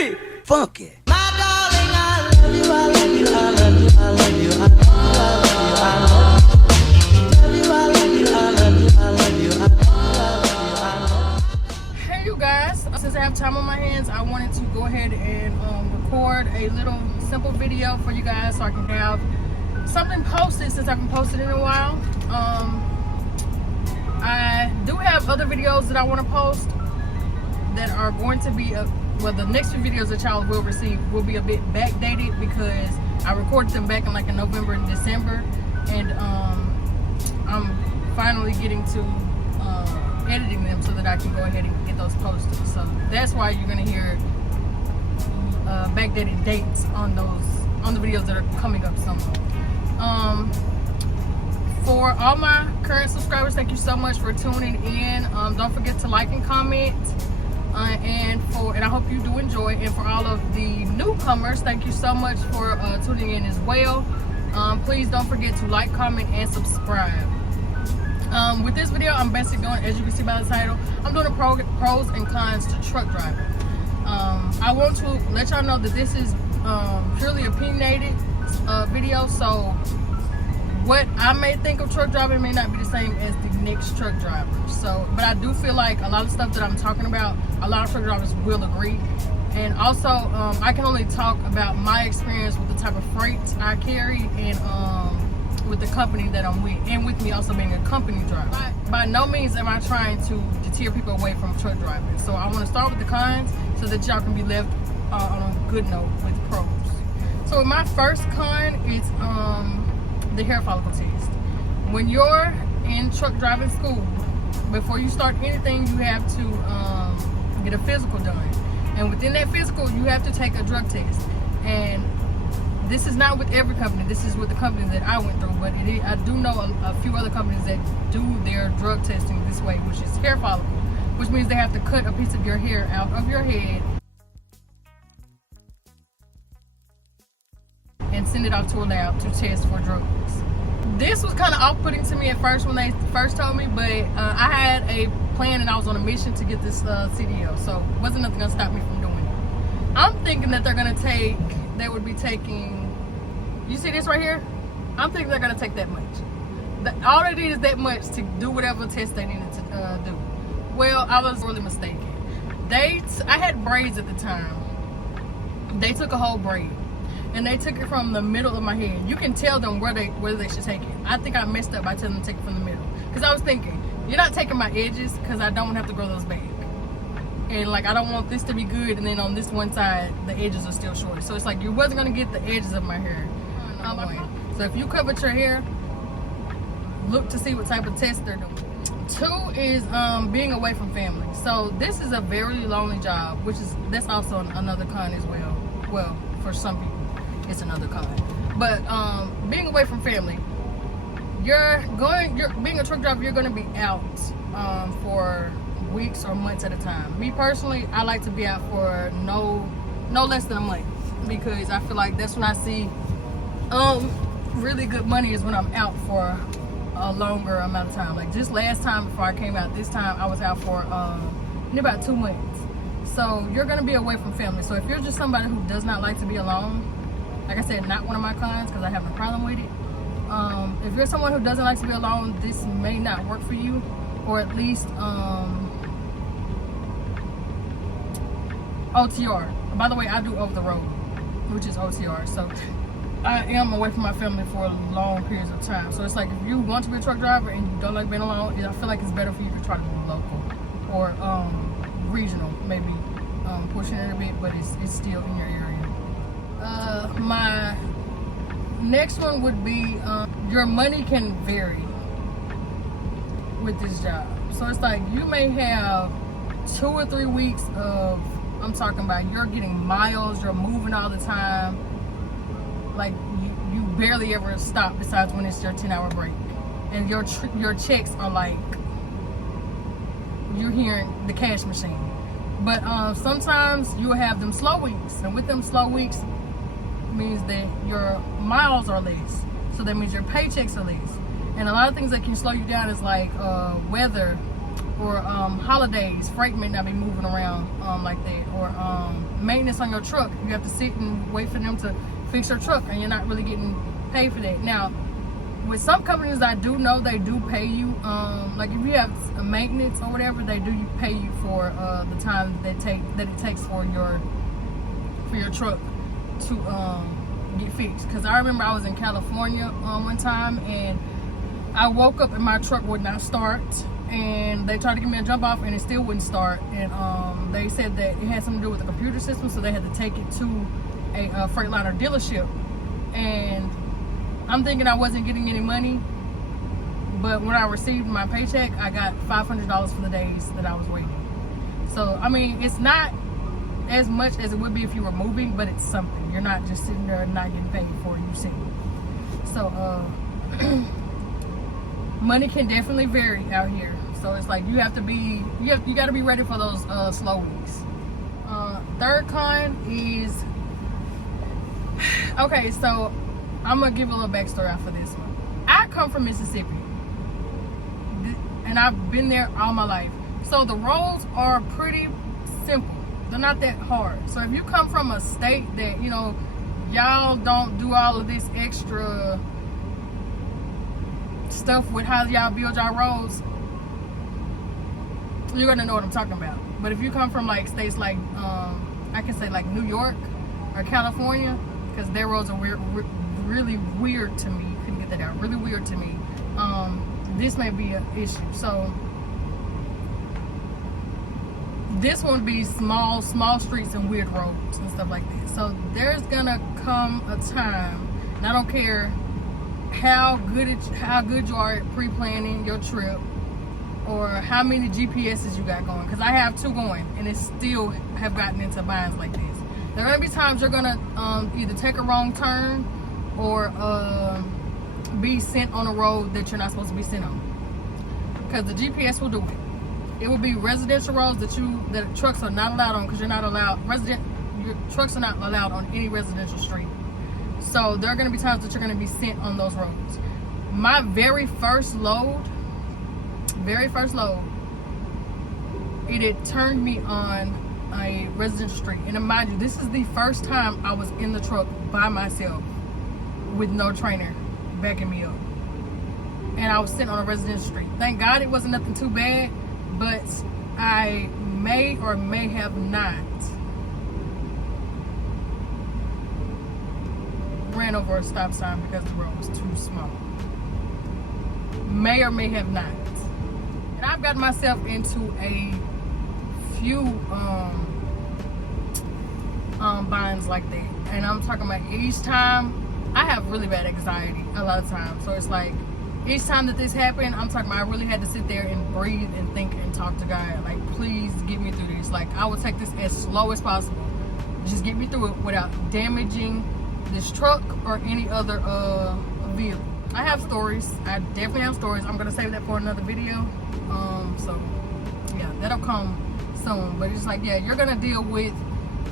3, funky. My darling, I love you, I love you, I love you, I love you, I love you, I love you, I love you, I love you, I love you, I love you. Hey you guys, since I have time on my hands, I wanted to go ahead and record a little simple video for you guys so I can have something posted since I haven't posted in a while. I do have other videos that I want to post that are going to be well, the next few videos that y'all will receive will be a bit backdated because I recorded them back in November and December, and I'm finally getting to editing them so that I can go ahead and get those posted. So that's why you're gonna hear backdated dates on the videos that are coming up soon. For all my current subscribers, thank you so much for tuning in. Don't forget to like and comment. And I hope you do enjoy. And for all of the newcomers, thank you so much for tuning in as well. Please don't forget to like, comment, and subscribe. With this video, I'm basically doing, as you can see by the title, I'm doing the pros and cons to truck driving. I want to let y'all know that this is purely opinionated video, so what I may think of truck driving may not be the same as the next truck driver. So, but I do feel like a lot of stuff that I'm talking about, a lot of truck drivers will agree. And also, I can only talk about my experience with the type of freight I carry and with the company that I'm with, and with me also being a company driver. By no means am I trying to deter people away from truck driving. So I want to start with the cons so that y'all can be left on a good note with pros. So my first con is the hair follicle test. When you're in truck driving school, before you start anything, you have to get a physical done. And within that physical, you have to take a drug test. And this is not with every company. This is with the company that I went through. But I do know a few other companies that do their drug testing this way, which is hair follicle, which means they have to cut a piece of your hair out of your head and send it off to a lab to test for drugs. This was kind of off-putting to me at first when they first told me, but I had a plan and I was on a mission to get this CDL, so wasn't nothing gonna stop me from doing it. I'm thinking that they would be taking, you see this right here? I'm thinking they're gonna take that much. All they need is that much to do whatever test they needed to do. Well, I was really mistaken. I had braids at the time. They took a whole braid and they took it from the middle of my head. You can tell them where they should take it. I think I messed up by telling them to take it from the middle, because I was thinking, you're not taking my edges because I don't have to grow those back. And like, I don't want this to be good and then on this one side the edges are still short. So it's like you wasn't gonna get the edges of my hair. So if you covered your hair, look to see what type of test they're doing. 2 is being away from family. So this is a very lonely job, that's also another con as well. Well, for some people it's another con. But being away from family, being a truck driver, you're gonna be out for weeks or months at a time. Me personally, I like to be out for no less than a month, because I feel like that's when I see really good money, is when I'm out for a longer amount of time. Like just last time before I came out, this time I was out for about 2 months. So you're gonna be away from family. So if you're just somebody who does not like to be alone, like I said, not one of my cons because I have a problem with it. If you're someone who doesn't like to be alone, this may not work for you, or at least OTR. By the way, I do over the road, which is OTR. So I am away from my family for long periods of time. So it's like, if you want to be a truck driver and you don't like being alone, I feel like it's better for you to try to be local or regional, maybe pushing it a bit, but it's still in your area. My next one would be your money can vary with this job. So it's like you may have 2 or 3 weeks of, I'm talking about, you're getting miles, you're moving all the time, like you barely ever stop besides when it's your 10-hour break, and your checks are like, you're hearing the cash machine. But sometimes you'll have them slow weeks, and with them slow weeks means that your miles are less, so that means your paychecks are less. And a lot of things that can slow you down is like weather, or holidays, freight may not be moving around like that, or maintenance on your truck. You have to sit and wait for them to fix your truck, and you're not really getting paid for that. Now, with some companies I do know, they do pay you, like if you have a maintenance or whatever, they do pay you for the time that it takes for your truck to get fixed. Because I remember I was in California one time, and I woke up and my truck would not start, and they tried to give me a jump off and it still wouldn't start, and they said that it had something to do with the computer system, so they had to take it to a Freightliner dealership. And I'm thinking I wasn't getting any money, but when I received my paycheck, I got $500 for the days that I was waiting. So I mean, it's not as much as it would be if you were moving, but it's something. You're not just sitting there and not getting paid for you sitting. So money can definitely vary out here. So it's like you got to be ready for those slow weeks. Third con is, okay, so I'm gonna give a little backstory out for this one. I come from Mississippi, and I've been there all my life. So the roads are pretty simple. They're not that hard. So if you come from a state that, you know, y'all don't do all of this extra stuff with how y'all build y'all roads, you're gonna know what I'm talking about. But if you come from like states like I can say like New York or California, because their roads are really weird to me. Couldn't get that out. Really weird to me. This may be an issue. So this one would be small streets and weird roads and stuff like that. So there's gonna come a time, and I don't care how good you are at pre-planning your trip, or how many GPSs you got going, because I have 2 going, and it still have gotten into binds like this. There are gonna be times you're gonna either take a wrong turn or be sent on a road that you're not supposed to be sent on, because the GPS will do it. It will be residential roads that trucks are not allowed on, because your trucks are not allowed on any residential street. So there are going to be times that you're going to be sent on those roads. My very first load, it had turned me on a residential street. And mind you, this is the first time I was in the truck by myself with no trainer backing me up. And I was sitting on a residential street. Thank God it wasn't nothing too bad, but I may or may have not ran over a stop sign because the road was too small. May or may have not. And I've gotten myself into a few binds like that. And I'm talking about each time, I have really bad anxiety a lot of times. So it's like, each time that this happened, I'm talking about I really had to sit there and breathe and think and talk to God. Like, please get me through this. Like, I would take this as slow as possible. Just get me through it without damaging this truck or any other vehicle. I have stories. I definitely have stories. I'm gonna save that for another video. So yeah, that'll come soon. But it's like, yeah, you're gonna deal with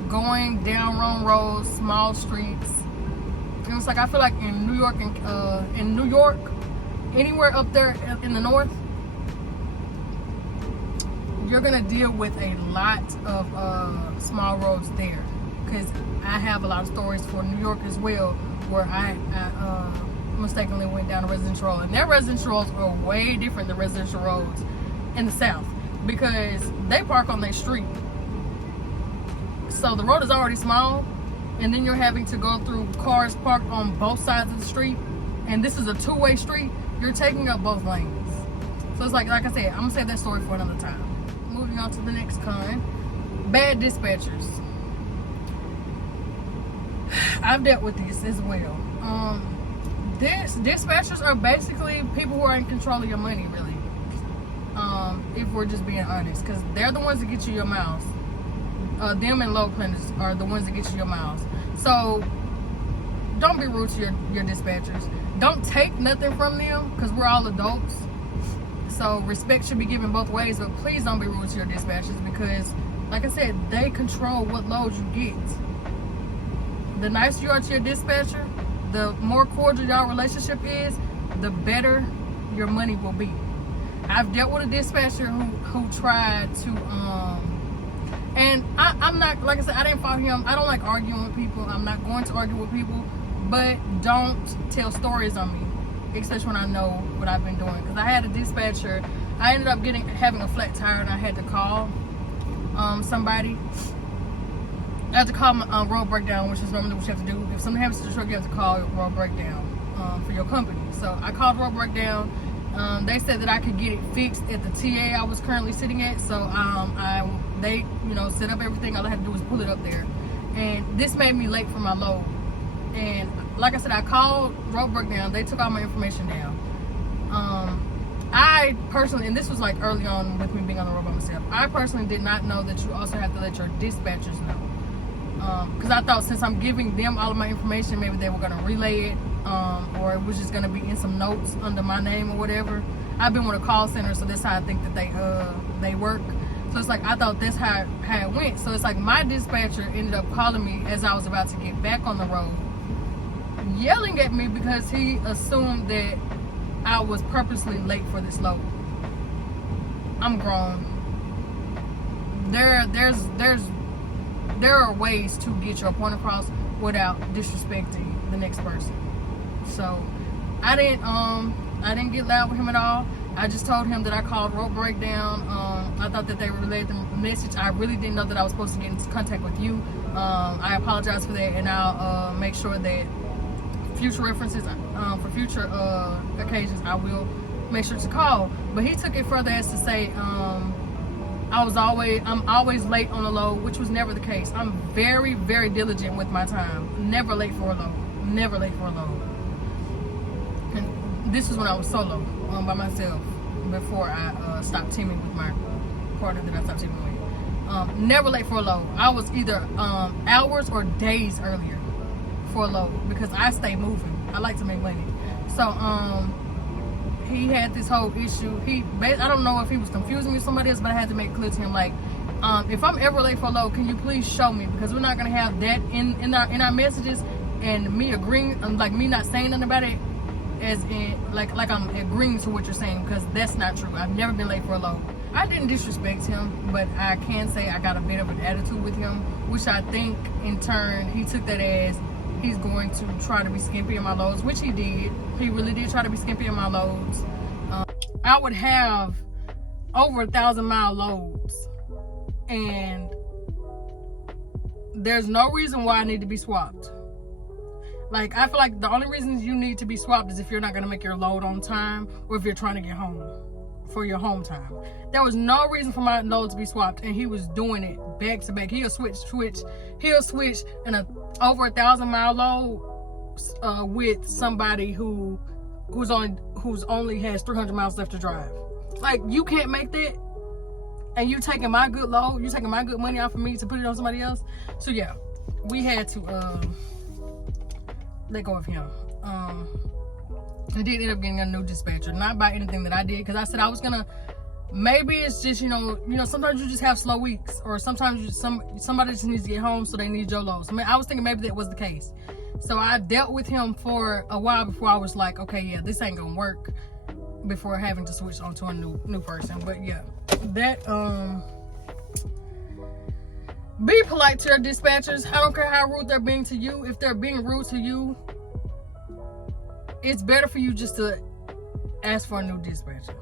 going down wrong roads, small streets. And it's like, I feel like in New York anywhere up there in the north, you're gonna deal with a lot of small roads there, because I have a lot of stories for New York as well, where I mistakenly went down a residential road, and their residential roads are way different than residential roads in the south, because they park on their street. So the road is already small, and then you're having to go through cars parked on both sides of the street, and this is a 2-way street. You're taking up both lanes. So it's like I said, I'm gonna save that story for another time. Moving on to the next con, bad dispatchers. I've dealt with this as well. Dispatchers are basically people who are in control of your money, really. If we're just being honest, because they're the ones that get you your miles. Them and load planners are the ones that get you your miles. So don't be rude to your dispatchers. Don't take nothing from them, because we're all adults. So respect should be given both ways, but please don't be rude to your dispatchers, because like I said, they control what loads you get. The nicer you are to your dispatcher, the more cordial your relationship is, the better your money will be. I've dealt with a dispatcher who tried to and I'm not, like I said, I didn't follow him. I don't like arguing with people. I'm not going to argue with people, but don't tell stories on me, especially when I know what I've been doing. Because I had a dispatcher, I ended up having a flat tire, and I had to call somebody. I had to call my road breakdown, which is normally what you have to do. If something happens to the truck, you have to call road breakdown for your company. So I called road breakdown. They said that I could get it fixed at the TA I was currently sitting at. So they set up everything. All I had to do was pull it up there. And this made me late for my load. And like I said, I called road breakdown. They took all my information down. I personally, and this was like early on with me being on the road by myself, I personally did not know that you also have to let your dispatchers know. Because I thought since I'm giving them all of my information, maybe they were going to relay it, or it was just going to be in some notes under my name or whatever. I've been with a call center, so that's how I think that they work. So it's like I thought that's how it went. So it's like my dispatcher ended up calling me as I was about to get back on the road, yelling at me because he assumed that I was purposely late for this load. I'm grown. There are ways to get your point across without disrespecting the next person. So I didn't get loud with him at all. I just told him that I called road breakdown. I thought that they relayed the message. I really didn't know that I was supposed to get in contact with you. I apologize for that, and I'll make sure that future references, for future occasions, I will make sure to call. But he took it further as to say, I'm always late on a load, which was never the case. I'm very, very diligent with my time. Never late for a load. Never late for a load. And this was when I was solo, by myself, before I stopped teaming with my partner that I stopped teaming with. Never late for a load. I was either hours or days earlier for a load because I stay moving. I like to make money. So he had this whole issue. I don't know if he was confusing me with somebody else, but I had to make it clear to him, like, if I'm ever late for a load, can you please show me? Because we're not gonna have that in our messages, and me agreeing, like me not saying nothing about it, as in like I'm agreeing to what you're saying, because that's not true. I've never been late for a load. I didn't disrespect him, but I can say I got a bit of an attitude with him, which I think in turn he took that as he's going to try to be skimpy in my loads, which he did. He really did try to be skimpy in my loads. I would have over 1,000-mile loads, and there's no reason why I need to be swapped. Like, I feel like the only reasons you need to be swapped is if you're not going to make your load on time, or if you're trying to get home for your home time. There was no reason for my load to be swapped, and he was doing it back to back. He'll switch in a over 1,000-mile load with somebody who's only has 300 miles left to drive. Like, you can't make that, and you taking my good load, you taking my good money off of me to put it on somebody else. So yeah, we had to let go of him. I did end up getting a new dispatcher, not by anything that I did, because I said I was gonna. Maybe it's just you know sometimes you just have slow weeks, or sometimes somebody just needs to get home, so they need your load. So I was thinking maybe that was the case. So I dealt with him for a while before I was like, okay, yeah, this ain't gonna work, before having to switch on to a new person. But yeah, that be polite to your dispatchers. I don't care how rude they're being to you. If they're being rude to you, it's better for you just to ask for a new dispatcher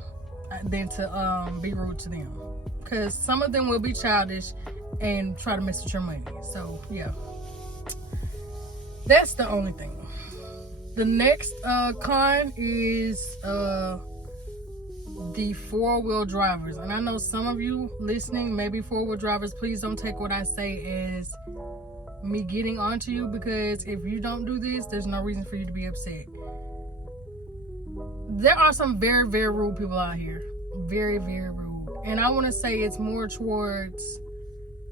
than to be rude to them, because some of them will be childish and try to mess with your money. So yeah, that's the only thing. The next con is the four-wheel drivers. And I know some of you listening may be four-wheel drivers. Please don't take what I say as me getting onto you, because if you don't do this, there's no reason for you to be upset. There are some very, very rude people out here. Very, very rude. And I want to say it's more towards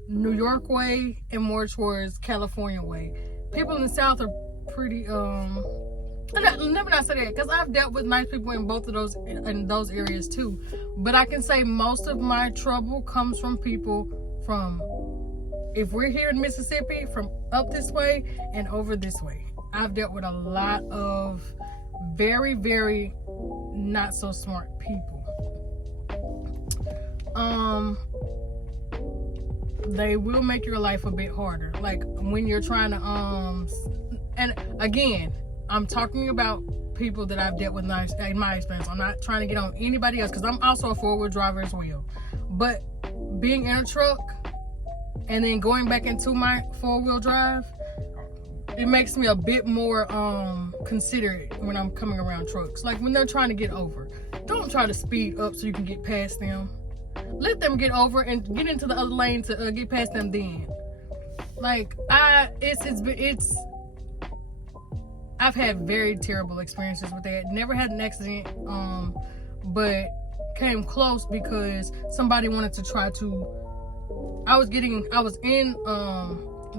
New York way and more towards California way. People in the South are pretty, let me not say that, because I've dealt with nice people in both of those areas too. But I can say most of my trouble comes from people from, if we're here in Mississippi, from up this way and over this way. I've dealt with a lot of very, very not so smart people. they will make your life a bit harder. Like when you're trying to and again, I'm talking about people that I've dealt with in my experience. I'm not trying to get on anybody else because I'm also a 4-wheel driver as well. But being in a truck and then going back into my 4-wheel drive, it makes me a bit more considerate when I'm coming around trucks. Like when they're trying to get over, don't try to speed up so you can get past them. Let them get over and get into the other lane to get past them. Then, like I've had very terrible experiences with that. Never had an accident, but came close because somebody wanted to try to. I was in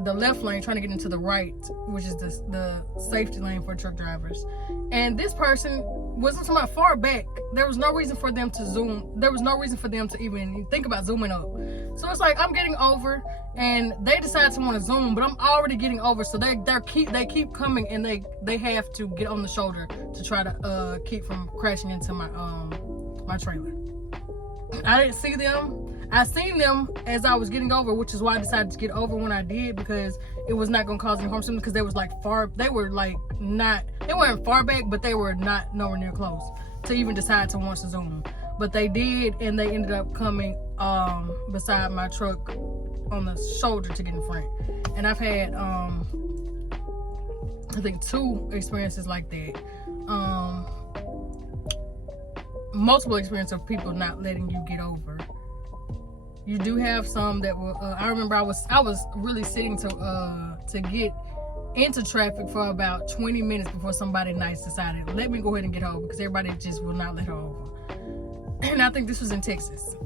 the left lane trying to get into the right, which is the safety lane for truck drivers, and this person wasn't so much far back. There was no reason for them to zoom. There was no reason for them to even think about zooming up. So it's like I'm getting over, and they decide to want to zoom, but I'm already getting over. So they keep coming, and they have to get on the shoulder to try to keep from crashing into my my trailer. I didn't see them. I seen them as I was getting over, which is why I decided to get over when I did, because it was not gonna cause any harm to them, because they weren't far back, but they were not nowhere near close to even decide to want to zoom. But they did, and they ended up coming beside my truck on the shoulder to get in front. And I've had I think 2 experiences like that. Multiple experiences of people not letting you get over. You do have some that will. I remember I was really sitting to get into traffic for about 20 minutes before somebody nice decided, let me go ahead and get over, because everybody just will not let her over. And I think this was in Texas.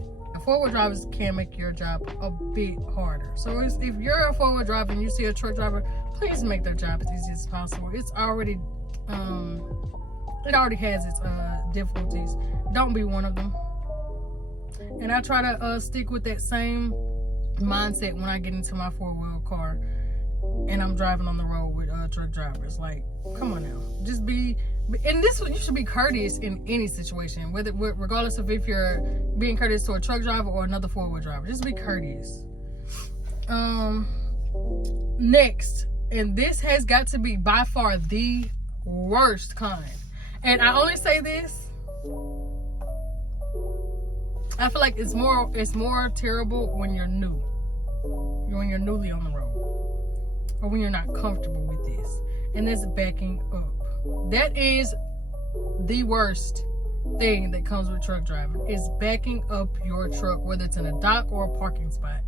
4-wheel drivers can make your job a bit harder. So if you're a 4-wheel driver and you see a truck driver, please make their job as easy as possible. It already has its difficulties. Don't be one of them. And I try to stick with that same mindset when I get into my 4-wheel car and I'm driving on the road with truck drivers. Like, come on now, just be. And you should be courteous in any situation, regardless of if you're being courteous to a truck driver or another 4-wheel driver. Just be courteous. Next, and this has got to be by far the worst kind. And I only say this. I feel like it's more terrible when you're new, when you're newly on the road, or when you're not comfortable with this. And it's backing up. That is the worst thing that comes with truck driving, is backing up your truck, whether it's in a dock or a parking spot,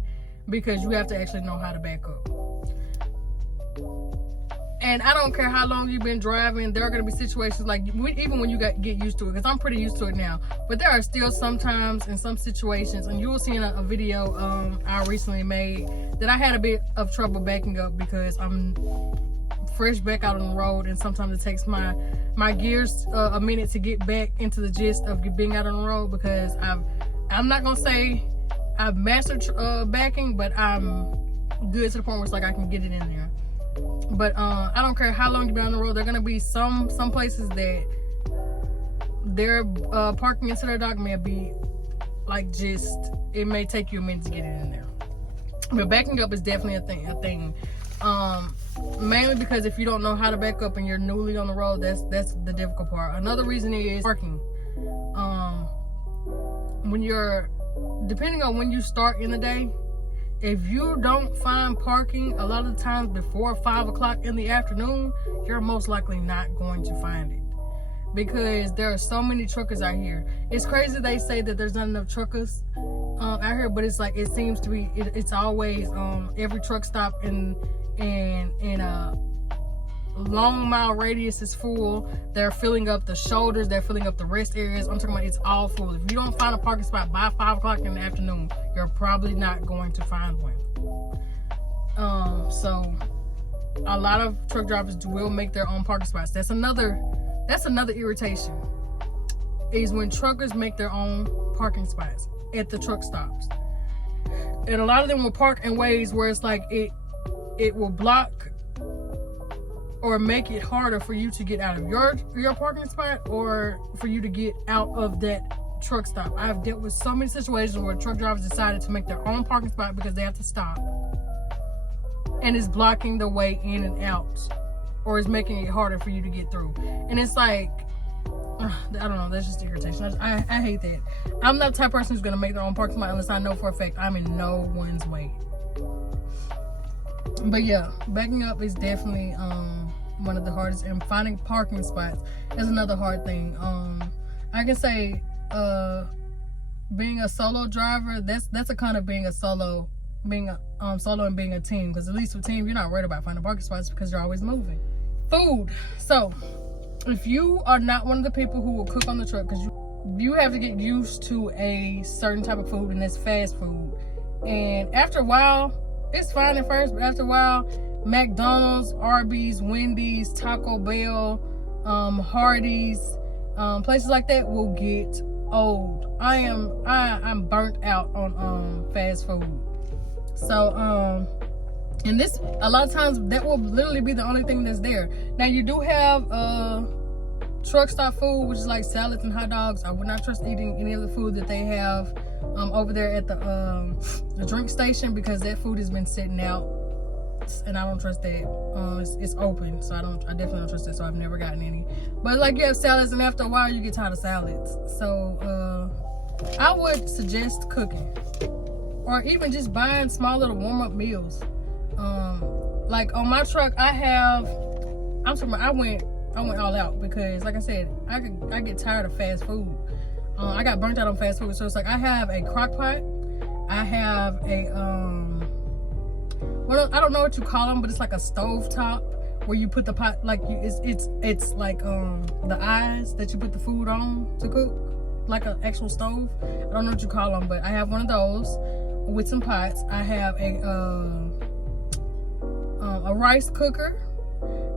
because you have to actually know how to back up. And I don't care how long you've been driving, there are going to be situations like, even when you get used to it, because I'm pretty used to it now, but there are still sometimes in some situations, and you will see in a video I recently made, that I had a bit of trouble backing up because I'm fresh back out on the road, and sometimes it takes my gears a minute to get back into the gist of being out on the road, because I'm not going to say I've mastered backing, but I'm good to the point where it's like I can get it in there. But I don't care how long you've been on the road, there are going to be some places that their parking into their dock may be like, just, it may take you a minute to get it in there. But backing up is definitely a thing. Mainly because if you don't know how to back up and you're newly on the road, that's the difficult part. Another reason is parking. Depending on when you start in the day, if you don't find parking a lot of the times before 5 o'clock in the afternoon, you're most likely not going to find it, because there are so many truckers out here. It's crazy they say that there's not enough truckers out here, but it's like, it seems to be, it's always every truck stop in a long mile radius is full. They're filling up the shoulders, they're filling up the rest areas. I'm talking about, it's all full. If you don't find a parking spot by 5 o'clock in the afternoon, you're probably not going to find one. So a lot of truck drivers will make their own parking spots. That's another irritation, is when truckers make their own parking spots at the truck stops. And a lot of them will park in ways where it's like it will block or make it harder for you to get out of your parking spot, or for you to get out of that truck stop. I've dealt with so many situations where truck drivers decided to make their own parking spot because they have to stop, and it's blocking the way in and out, or it's making it harder for you to get through. And it's like, I don't know, that's just irritation. I hate that. I'm not the type of person who's gonna make their own parking spot unless I know for a fact I'm in no one's way. But yeah, backing up is definitely one of the hardest, and finding parking spots is another hard thing. I can say being a solo driver, that's a kind of being a solo, solo and being a team, because at least with team you're not worried about finding parking spots because you're always moving. Food. So if you are not one of the people who will cook on the truck, because you have to get used to a certain type of food, and it's fast food, and after a while it's fine at first, but after a while McDonald's, Arby's, Wendy's, Taco Bell, Hardee's, places like that will get old. I'm burnt out on fast food. So and this, a lot of times that will literally be the only thing that's there. Now you do have truck stop food, which is like salads and hot dogs. I would not trust eating any of the food that they have over there at the drink station, because that food has been sitting out, and I don't trust that. It's open, so I definitely don't trust it, so I've never gotten any. But like, you have salads, and after a while you get tired of salads. So I would suggest cooking, or even just buying small little warm-up meals. Like on my truck I went all out, because like I said, I get tired of fast food. I got burnt out on fast food, so it's like I have a crock pot, I have a well, I don't know what you call them, but it's like a stove top where you put the pot, like it's like the eyes that you put the food on to cook, like an actual stove. I don't know what you call them, but I have one of those with some pots. I have a rice cooker.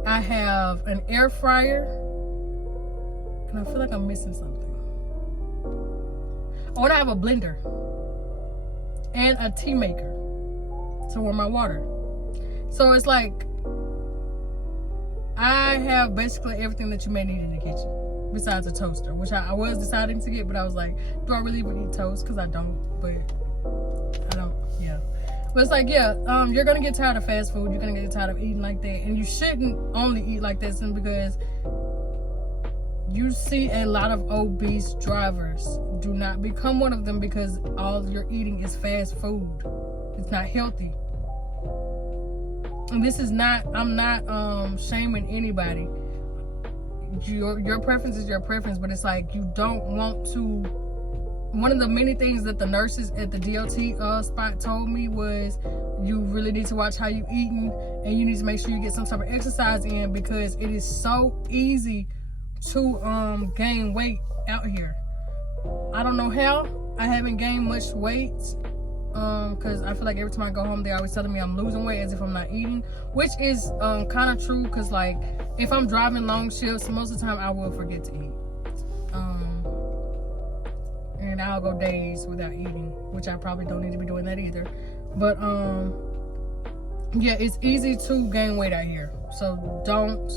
I have an air fryer, and I feel like I'm missing something. Oh, and I have a blender and a tea maker to warm my water. So it's like I have basically everything that you may need in the kitchen, besides a toaster, which I was deciding to get, but I was like, do I really even eat toast? Because I don't, but I don't, yeah. But it's like, yeah, you're gonna get tired of fast food. You're gonna get tired of eating like that, and you shouldn't only eat like that, because you see a lot of obese drivers. Do not become one of them, because all you're eating is fast food. It's not healthy. And this is not, I'm not shaming anybody. Your preference is your preference, but it's like, you don't want to. One of the many things that the nurses at the DOT spot told me was, you really need to watch how you eating, and you need to make sure you get some type of exercise in, because it is so easy to gain weight out here. I don't know how. I haven't gained much weight, because I feel like every time I go home, they're always telling me I'm losing weight as if I'm not eating, which is kind of true, because like, if I'm driving long shifts, most of the time I will forget to eat. And I'll go days without eating, which I probably don't need to be doing that either. But yeah, it's easy to gain weight out here. So don't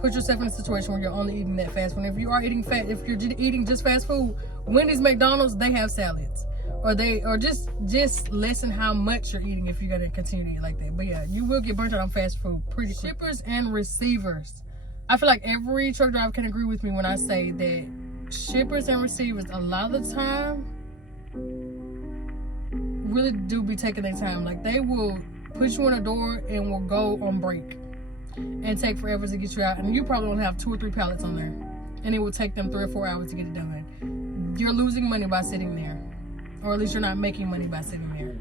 put yourself in a situation where you're only eating that fast food. If you are eating if you're eating just fast food, Wendy's, McDonald's, they have salads, or just lessen how much you're eating if you're gonna continue to eat like that. But yeah, you will get burnt out on fast food pretty quick. Shippers and receivers. I feel like every truck driver can agree with me when I say that shippers and receivers, a lot of the time, really do be taking their time. Like, they will put you in a door and will go on break and take forever to get you out, and you probably only have 2 or 3 pallets on there, and it will take them 3 or 4 hours to get it done. You're losing money by sitting there, or at least you're not making money by sitting there.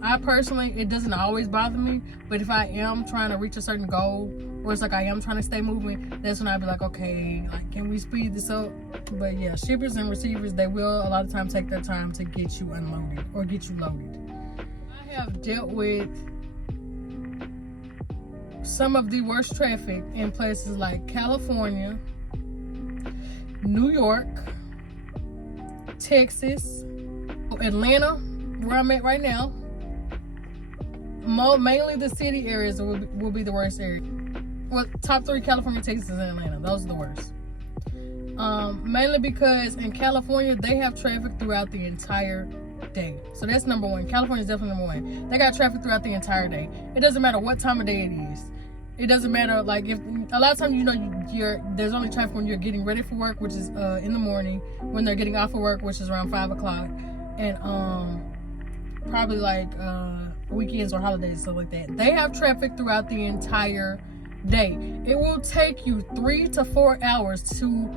I personally, it doesn't always bother me, but if I am trying to reach a certain goal, or it's like I am trying to stay moving, that's when I'd be like, okay, like, can we speed this up? But yeah, shippers and receivers, they will a lot of times take their time to get you unloaded or get you loaded. I have dealt with some of the worst traffic in places like California, New York, Texas, Atlanta, where I'm at right now. Mainly the city areas will be the worst area. Well, top 3, California, Texas, and Atlanta. Those are the worst. Mainly because in California they have traffic throughout the entire day. So that's number one. California is definitely number one. They got traffic throughout the entire day. It doesn't matter what time of day it is. It doesn't matter, like, if a lot of times, you know, there's only traffic when you're getting ready for work, which is in the morning, when they're getting off of work, which is around 5 o'clock, and probably like weekends or holidays, stuff like that. They have traffic throughout the entire day. It will take you 3 to 4 hours to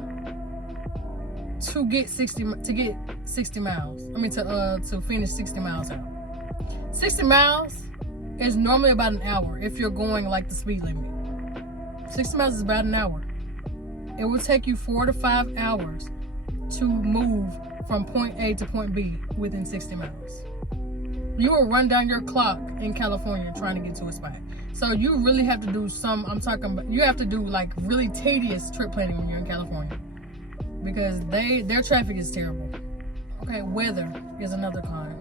get 60 miles. I mean, to finish 60 miles out. 60 miles is normally about an hour if you're going like the speed limit. 60 miles is about an hour. It will take you 4 to 5 hours to move from point A to point B within 60 miles. You will run down your clock in California trying to get to a spot. So you really have to do you have to do like really tedious trip planning when you're in California, because their traffic is terrible. Okay, weather is another con.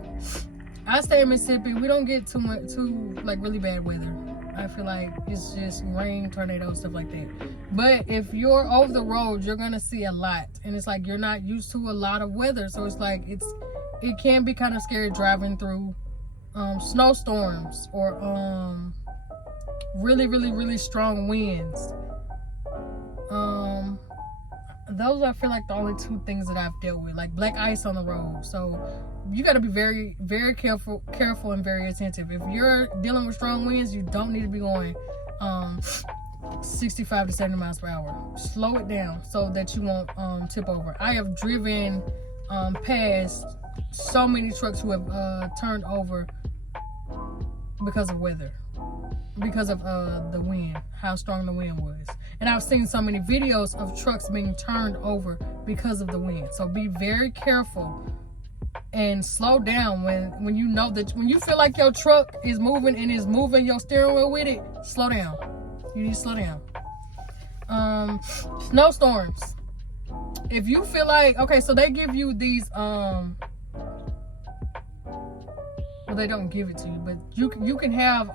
I stay in Mississippi. We don't get too like really bad weather. I feel like it's just rain, tornadoes, stuff like that. But if you're over the road, you're gonna see a lot, and it's like you're not used to a lot of weather, so it's like it can be kind of scary driving through snowstorms or really strong winds. Those I feel like the only two things that I've dealt with, like black ice on the road. So you got to be very, very careful and very attentive. If you're dealing with strong winds, you don't need to be going 65 to 70 miles per hour. Slow it down so that you won't tip over. I have driven past so many trucks who have turned over because of weather, because of the wind, how strong the wind was. And I've seen so many videos of trucks being turned over because of the wind. So be very careful and slow down when you know that, when you feel like your truck is moving and is moving your steering wheel with it. Slow down. You need to slow down. Snowstorms. If you feel like, okay, so they give you these well, they don't give it to you, but you can have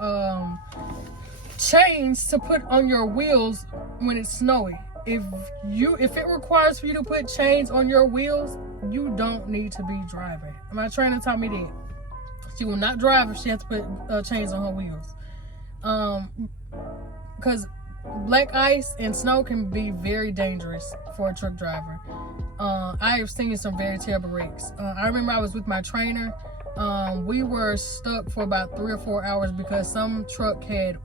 chains to put on your wheels when it's snowy. If it requires for you to put chains on your wheels, you don't need to be driving. My trainer taught me that. She will not drive if she has to put chains on her wheels. Because black ice and snow can be very dangerous for a truck driver. I have seen some very terrible wrecks. I remember I was with my trainer. We were stuck for about 3 or 4 hours because some truck had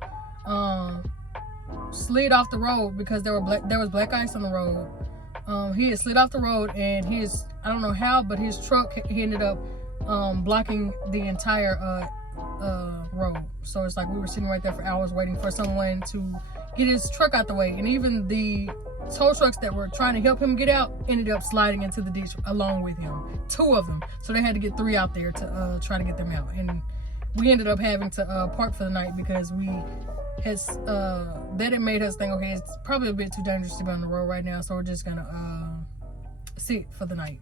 slid off the road because there was black ice on the road. He had slid off the road, and I don't know how, but his truck, he ended up blocking the entire road. So it's like we were sitting right there for hours waiting for someone to get his truck out the way, and even the tow trucks that were trying to help him get out ended up sliding into the ditch along with him. 2 of them. So they had to get 3 out there to try to get them out, and we ended up having to park for the night because that it made us think, okay, it's probably a bit too dangerous to be on the road right now, so we're just gonna sit for the night.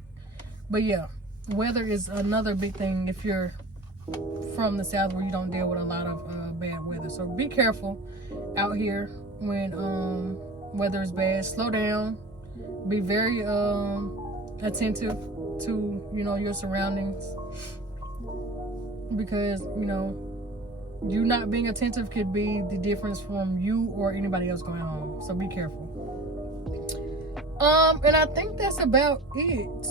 But yeah, weather is another big thing if you're from the south where you don't deal with a lot of bad weather. So be careful out here when weather is bad. Slow down. Be very attentive to your surroundings, because you not being attentive could be the difference from you or anybody else going home. So be careful. And I think that's about it.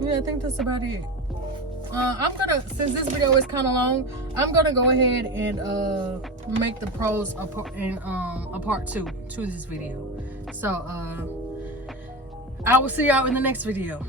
Yeah, I think that's about it. Since this video is kind of long, I'm gonna go ahead and make the pros a part 2 to this video. So I will see y'all in the next video.